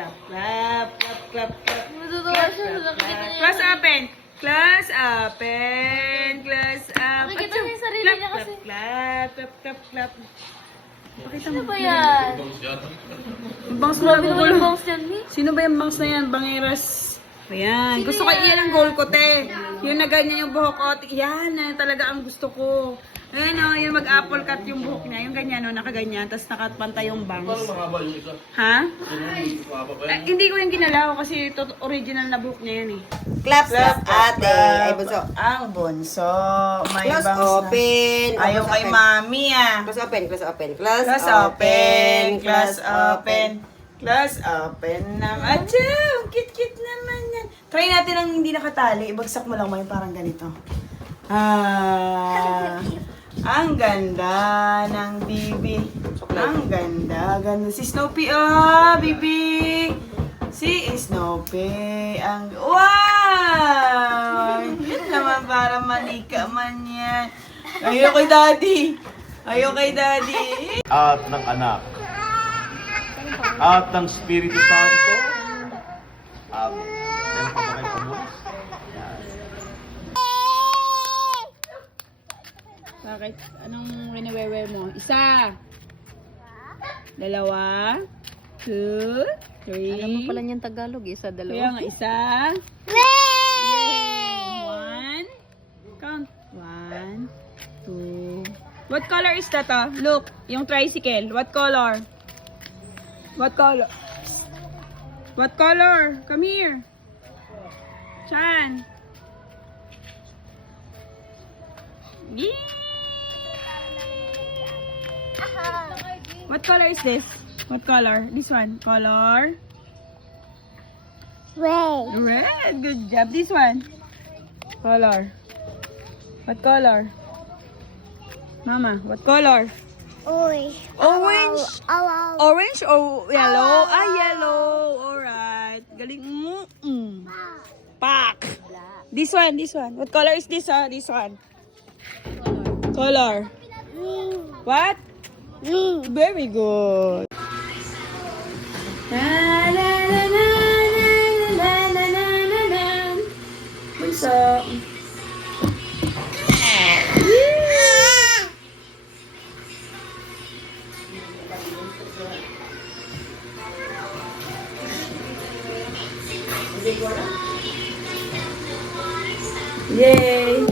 clap, clap, clap, clap, clap. Natutuwa siya. Nakikita niya. Close open. Close open. Close up. Nakikita niya yung sarili niya kasi. Clap, clap, clap, clap. Pakita Ano mo. ba yan? Bangs mo Grabe na naman yung bangs yan, Mi. Sino ba yung bangs na yan? Bangeras. Ayan. Sino Gusto ko yan? iyan ang goal ko, te. Yung na ganyan yung buhok ko. Yan, talaga ang gusto ko. Ayan o, yung mag-apple cut yung buhok niya. Yung ganyan o, nakaganyan. Tapos nakapantay yung bangs. Mahaba yung isa. Ha? Mahaba pa yan. Hindi ko yung ginalaw kasi original na buhok niya yan eh. Claps, claps, ate. Ay, bunso. Ang bunso. May Close bangs na. open. Ayaw Close kay open. mami ah. Close open, close open. Close, Close open. Close open. Close open naman. Achoo! Cute-cute naman yan. Try natin ang hindi nakatali. Ibagsak mo lang mo yung parang ganito. Ah, ang ganda ng bibi. Ang ganda. Ganda si Snoopy. Oh, bibi. Si Snoopy. Ang... Wow! Yan naman para manika man yan. Ayaw kay daddy. Ayaw kay daddy. At ng anak. At ng Espiritu Santo. At meron pa ba kayo pamulis? Bakit? Anong winiwewe mo? Isa. Dalawa. 2, 3. Alam mo pala niyang Tagalog, isa, Kaya dalawa. nga, isa. Yay! 1. Count. 1, 2. What color is that? Look, yung tricycle. What color? What color? What color? Come here. Chan. Yay! What color is this? What color? This one. Color? Red. Red. Good job. This one. Color. What color? Mama, what color? Orange. Orange. Ow, Orange or yellow? Ah, yellow. Alright. Galing mo. Pak. This one, this one. What color is this? This one. Color. What? Very good. Ah,